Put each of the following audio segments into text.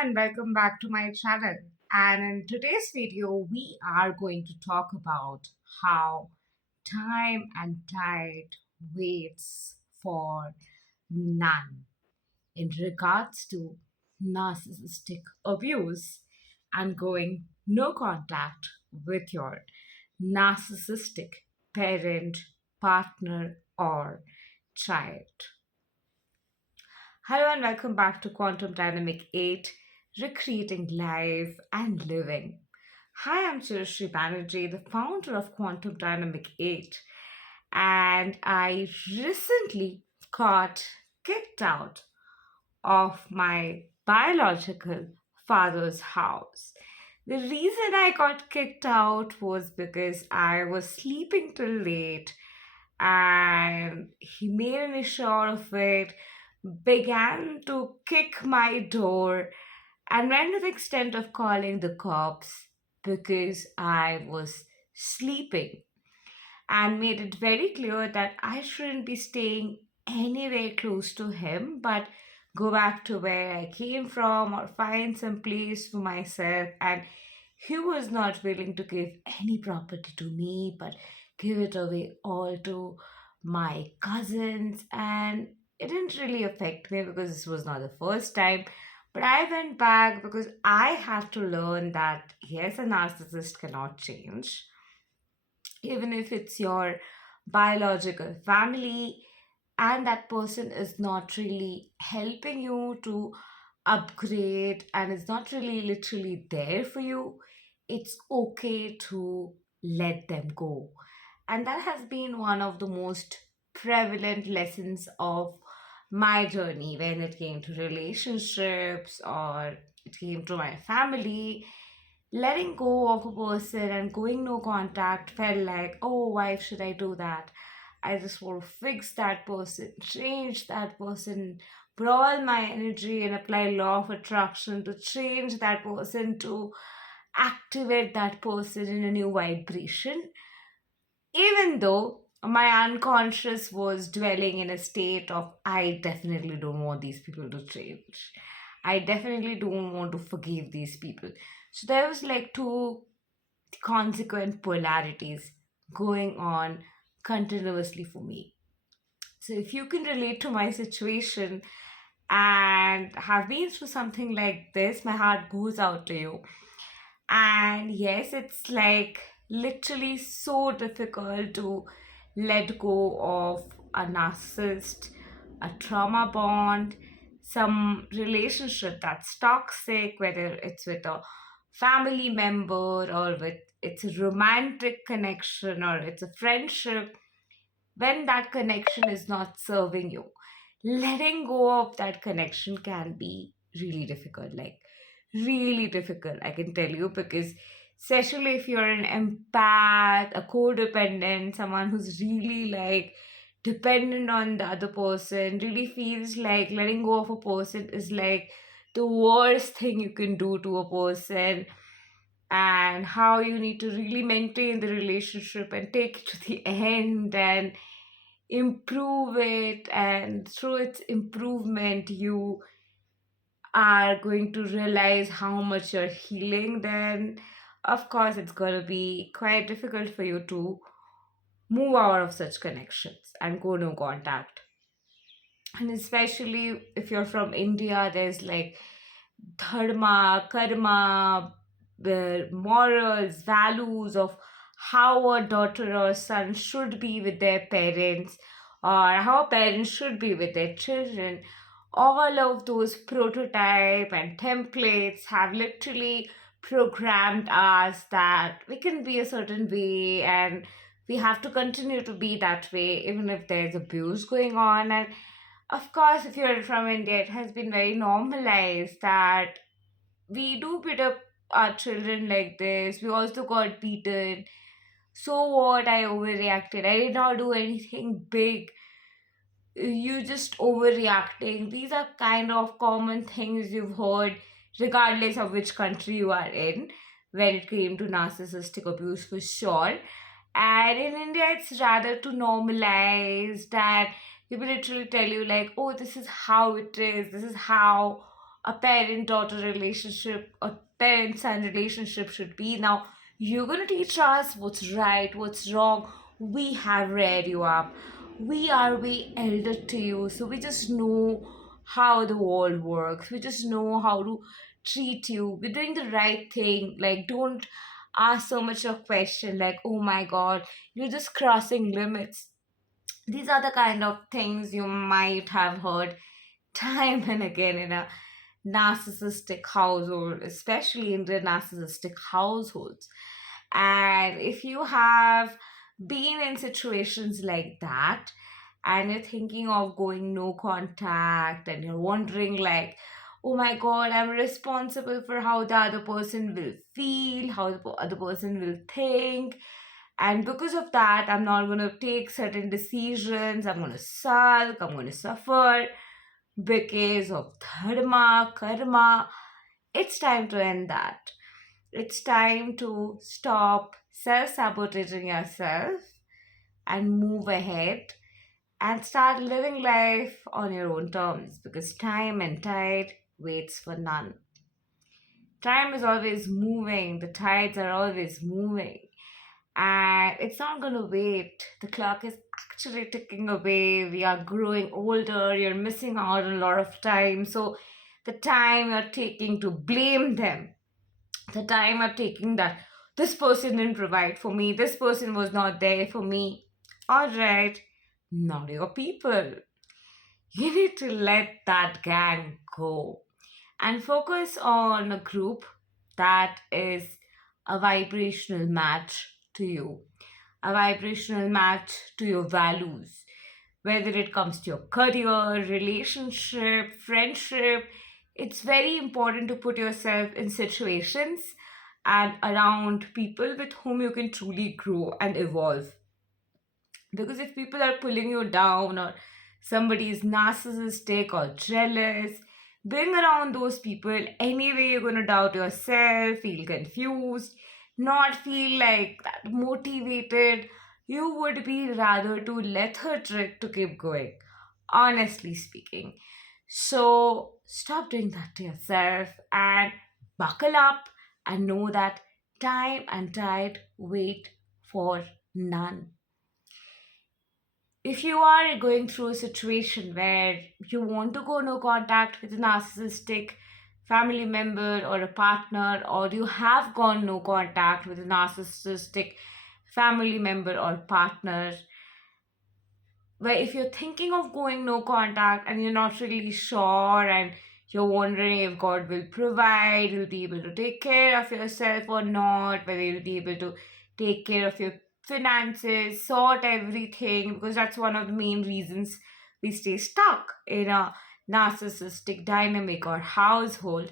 And welcome back to my channel. And in today's video, we are going to talk about how time and tide waits for none in regards to narcissistic abuse and going no contact with your narcissistic parent, partner, or child. Hello and welcome back to Quantum Dynamic 8, Recreating Life and Living. Hi, I'm Chirashri Banerjee, the founder of Quantum Dynamic 8, and I recently got kicked out of my biological father's house. The reason I got kicked out was because I was sleeping till late and he made an issue out of it, began to kick my door, and went to the extent of calling the cops because I was sleeping and made it very clear that I shouldn't be staying anywhere close to him but go back to where I came from or find some place for myself. And he was not willing to give any property to me but give it away all to my cousins. And it didn't really affect me because this was not the first time. But I went back because I had to learn that yes, a narcissist cannot change even if it's your biological family and that person is not really helping you to upgrade and is not really literally there for you, it's okay to let them go. And that has been one of the most prevalent lessons of my journey when it came to relationships or it came to my family. Letting go of a person and going no contact felt like, oh, why should I do that? I just want to fix that person, change that person, put all my energy and apply law of attraction to change that person, to activate that person in a new vibration. Even though my unconscious was dwelling in a state of, I definitely don't want these people to change. I definitely don't want to forgive these people. So there was like two consequent polarities going on continuously for me. So if you can relate to my situation and have been through something like this, my heart goes out to you. And yes, it's like literally so difficult to let go of a narcissist, a trauma bond, some relationship that's toxic, whether it's with a family member or with it's a romantic connection or it's a friendship, when that connection is not serving you. Letting go of that connection can be really difficult, like really difficult, I can tell you, because especially if you're an empath, a codependent, someone who's really like dependent on the other person, really feels like letting go of a person is like the worst thing you can do to a person, and how you need to really maintain the relationship and take it to the end and improve it, and through its improvement you are going to realize how much you're healing, then of course it's going to be quite difficult for you to move out of such connections and go no contact. And especially if you're from India, there's like dharma, karma, the morals, values of how a daughter or son should be with their parents or how parents should be with their children. All of those prototype and templates have literally programmed us that we can be a certain way and we have to continue to be that way even if there's abuse going on. And of course, if you're from India, it has been very normalized that we do beat up our children like this. We also got beaten. So what? I overreacted. I did not do anything big. You just overreacting. These are kind of common things you've heard, regardless of which country you are in, when it came to narcissistic abuse for sure. And in India, it's rather to normalize that people literally tell you, like, oh, this is how it is, this is how a parent daughter relationship, a parent son relationship should be. Now, you're going to teach us what's right, what's wrong. We have reared you up. We are way elder to you, so we just know how the world works. We just know how to treat you. We're doing the right thing. Like, don't ask so much of question like, oh my god, you're just crossing limits. These are the kind of things you might have heard time and again in a narcissistic household, especially in the narcissistic households. And if you have been in situations like that, and you're thinking of going no contact, and you're wondering, like, oh my god, I'm responsible for how the other person will feel, how the other person will think. And because of that, I'm not going to take certain decisions. I'm going to sulk, I'm going to suffer because of dharma, karma. It's time to end that. It's time to stop self sabotaging yourself and move ahead and start living life on your own terms, because time and tide waits for none. Time is always moving, the tides are always moving, and it's not going to wait. The clock is actually ticking away. We are growing older. You're missing out on a lot of time. So, the time you're taking to blame them, the time you're taking that this person didn't provide for me, this person was not there for me. All right, not your people. You need to let that gang go and focus on a group that is a vibrational match to you, a vibrational match to your values, whether it comes to your career, relationship, friendship. It's very important to put yourself in situations and around people with whom you can truly grow and evolve. Because if people are pulling you down, or somebody is narcissistic or jealous, being around those people, anyway, you're going to doubt yourself, feel confused, not feel like that motivated. You would be rather too lethargic to keep going, honestly speaking. So stop doing that to yourself and buckle up and know that time and tide wait for none. If you are going through a situation where you want to go no contact with a narcissistic family member or a partner, or you have gone no contact with a narcissistic family member or partner, where if you're thinking of going no contact and you're not really sure, and you're wondering if God will provide, you'll be able to take care of yourself or not, whether you'll be able to take care of your finances, sort everything, because that's one of the main reasons we stay stuck in a narcissistic dynamic or household.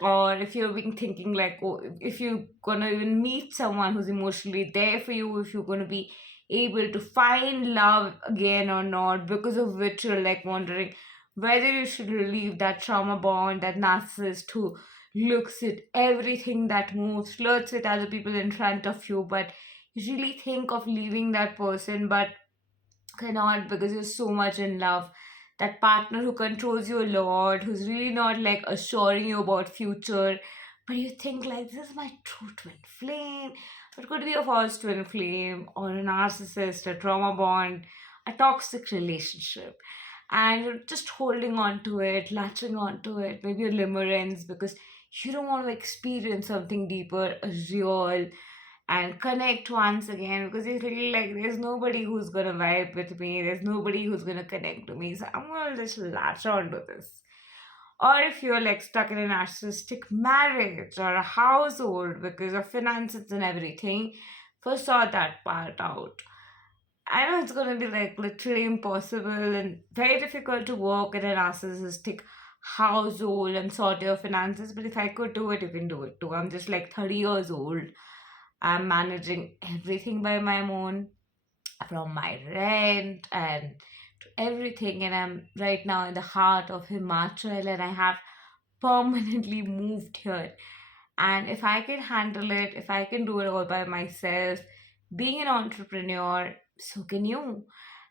Or if you've been thinking like, oh, if you're gonna even meet someone who's emotionally there for you, if you're gonna be able to find love again or not, because of which you're like wondering whether you should relieve that trauma bond, that narcissist who looks at everything that moves, flirts with other people in front of you, but you really think of leaving that person but cannot because you're so much in love. That partner who controls you a lot, who's really not like assuring you about future, but you think like, this is my true twin flame. It could be a false twin flame or a narcissist, a trauma bond, a toxic relationship, and you're just holding on to it, latching on to it, maybe a limerence, because you don't want to experience something deeper, a real, and connect once again, because you feel like there's nobody who's gonna vibe with me, there's nobody who's gonna connect to me, so I'm gonna just latch on to this. Or if you're like stuck in a narcissistic marriage or a household because of finances and everything, first sort that part out. I know it's gonna be like literally impossible and very difficult to work in a narcissistic household and sort your finances, but if I could do it, you can do it too. I'm just like 30 years old. I'm managing everything by my own, from my rent and to everything. And I'm right now in the heart of Himachal, and I have permanently moved here. And if I can handle it, if I can do it all by myself, being an entrepreneur, so can you.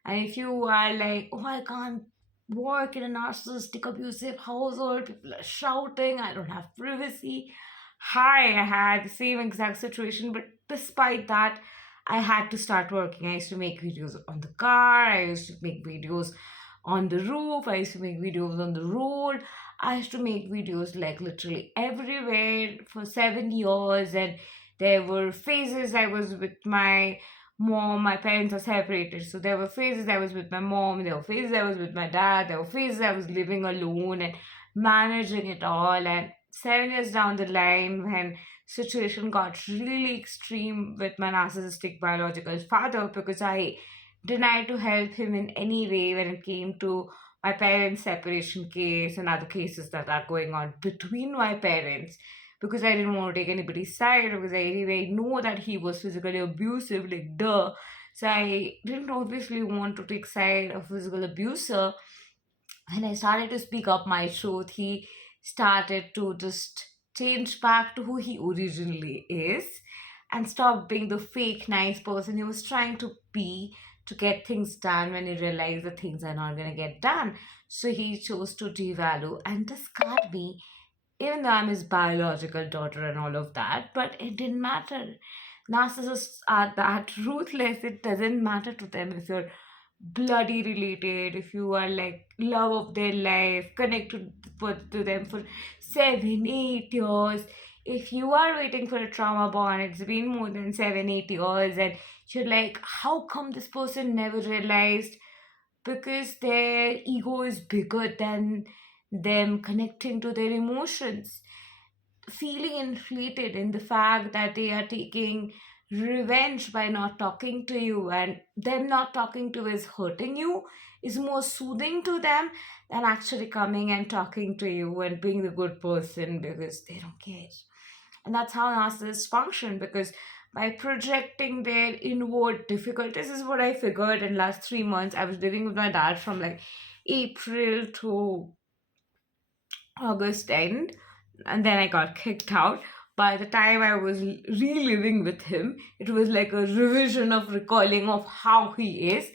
And if you are like, oh, I can't work in a narcissistic abusive household. People are shouting, I don't have privacy. Hi, I had the same exact situation, but despite that, I had to start working. I used to make videos on the car, I used to make videos on the roof, I used to make videos on the road. I used to make videos like literally everywhere for 7 years, and there were phases I was with my mom. My parents are separated, so there were phases I was with my mom, there were phases I was with my dad, there were phases I was living alone and managing it all. And 7 years down the line, when situation got really extreme with my narcissistic biological father, because I denied to help him in any way when it came to my parents' separation case and other cases that are going on between my parents, because I didn't want to take anybody's side, because I anyway know that he was physically abusive, like duh. So I didn't obviously want to take side of physical abuser. When I started to speak up my truth, he started to just change back to who he originally is and stop being the fake nice person he was trying to be to get things done when he realized that things are not going to get done. So he chose to devalue and discard me, even though I'm his biological daughter and all of that, but it didn't matter. Narcissists are that ruthless, it doesn't matter to them if you're bloody related, if you are like love of their life, connected to them for 7, 8 years. If you are waiting for a trauma bond, it's been more than 7, 8 years, and you're like, how come this person never realized? Because their ego is bigger than them connecting to their emotions, feeling inflated in the fact that they are taking revenge by not talking to you, and them not talking to is hurting you, is more soothing to them than actually coming and talking to you and being the good person, because they don't care. And that's how narcissists function, because by projecting their inward difficulties, is what I figured in last 3 months. I was living with my dad from like April to August end, and then I got kicked out. By the time I was reliving with him, it was like a revision of recalling of how he is.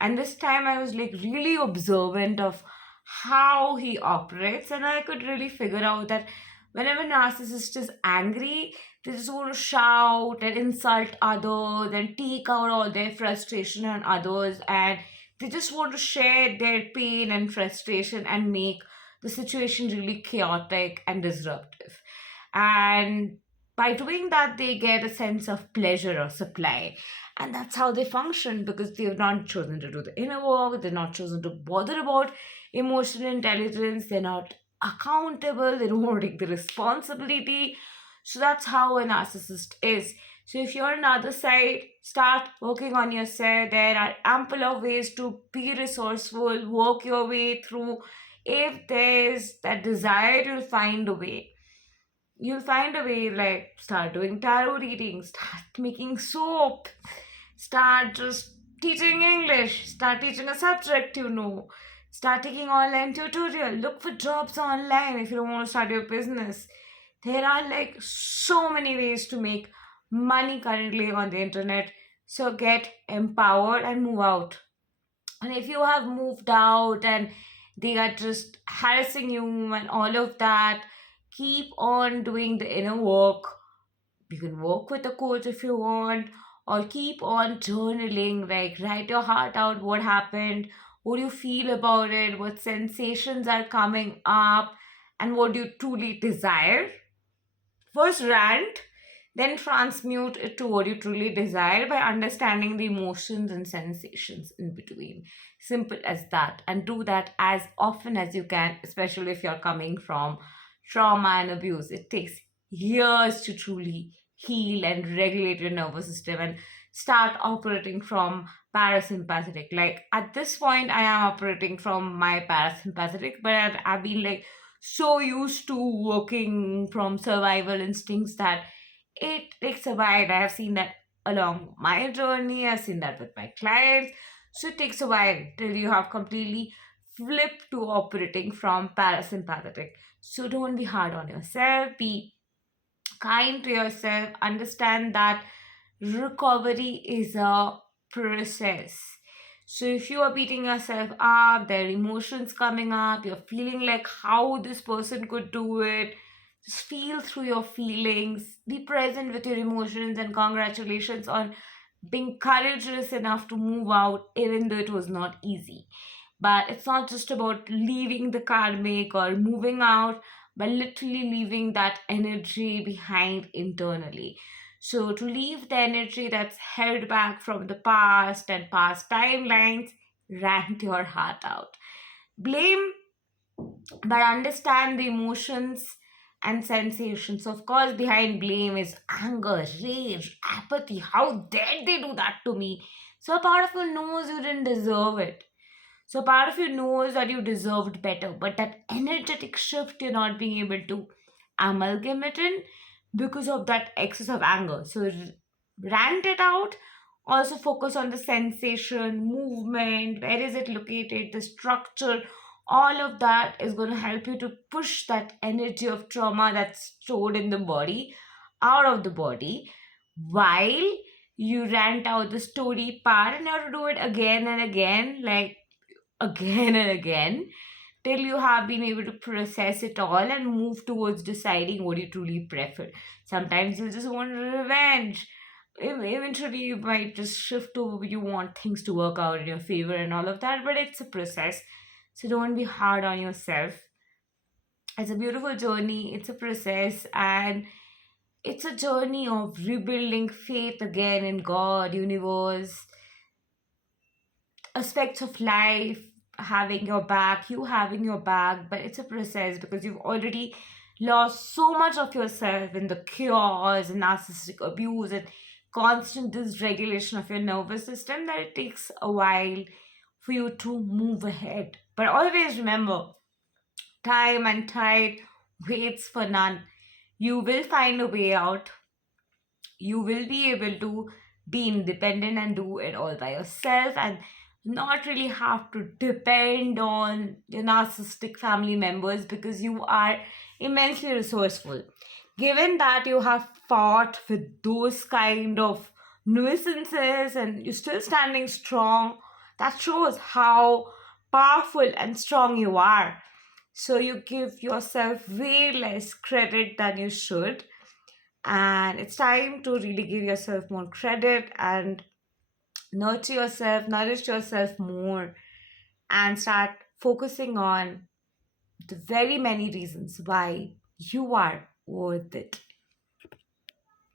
And this time I was like really observant of how he operates, and I could really figure out that whenever narcissist is angry, they just want to shout and insult others and take out all their frustration on others, and they just want to share their pain and frustration and make the situation really chaotic and disruptive. And by doing that, they get a sense of pleasure or supply. And that's how they function, because they've not chosen to do the inner work, they're not chosen to bother about emotional intelligence, they're not accountable, they don't want to take the responsibility. So that's how a narcissist is. So if you're on the other side, start working on yourself. There are ample of ways to be resourceful, work your way through. If there's that desire, you'll find a way. You'll find a way, like start doing tarot reading, start making soap, start just teaching English, start teaching a subject you know, start taking online tutorial, look for jobs online if you don't want to start your business. There are like so many ways to make money currently on the internet. So get empowered and move out. And if you have moved out and they are just harassing you and all of that, keep on doing the inner work. You can work with a coach if you want, or keep on journaling, like write your heart out, what happened, what do you feel about it, what sensations are coming up, and what do you truly desire. First rant, then transmute it to what you truly desire by understanding the emotions and sensations in between. Simple as that. And do that as often as you can, especially if you're coming from trauma and abuse. It takes years to truly heal and regulate your nervous system and start operating from parasympathetic. Like at this point, I am operating from my parasympathetic, but I've been like so used to working from survival instincts that it takes a while. I have seen that along my journey, I've seen that with my clients. So it takes a while till you have completely flipped to operating from parasympathetic. So don't be hard on yourself, be kind to yourself, understand that recovery is a process. So if you are beating yourself up, there are emotions coming up, you're feeling like how this person could do it, just feel through your feelings, be present with your emotions, and congratulations on being courageous enough to move out, even though it was not easy. But it's not just about leaving the karmic or moving out, but literally leaving that energy behind internally. So, to leave the energy that's held back from the past and past timelines, rant your heart out. Blame, but understand the emotions and sensations. Of course, behind blame is anger, rage, apathy. How dare they do that to me? So, a part of you knows you didn't deserve it. So part of you knows that you deserved better, but that energetic shift you're not being able to amalgamate in because of that excess of anger. So rant it out. Also focus on the sensation, movement, where is it located, the structure. All of that is going to help you to push that energy of trauma that's stored in the body out of the body while you rant out the story part, and you have to do it again and again, like again and again, till you have been able to process it all and move towards deciding what you truly prefer. Sometimes you just want revenge. Eventually, you might just shift to you want things to work out in your favor and all of that, but it's a process. So don't be hard on yourself. It's a beautiful journey, it's a process, and it's a journey of rebuilding faith again in God, universe, aspects of life having your back, you having your back, but it's a process because you've already lost so much of yourself in the chaos and narcissistic abuse and constant dysregulation of your nervous system that it takes a while for you to move ahead. But always remember, time and tide waits for none. You will find a way out. You will be able to be independent and do it all by yourself and not really have to depend on your narcissistic family members because you are immensely resourceful. Given that you have fought with those kind of nuisances and you're still standing strong, that shows how powerful and strong you are. So you give yourself way less credit than you should, and it's time to really give yourself more credit and nurture yourself, nourish yourself more, and start focusing on the very many reasons why you are worth it.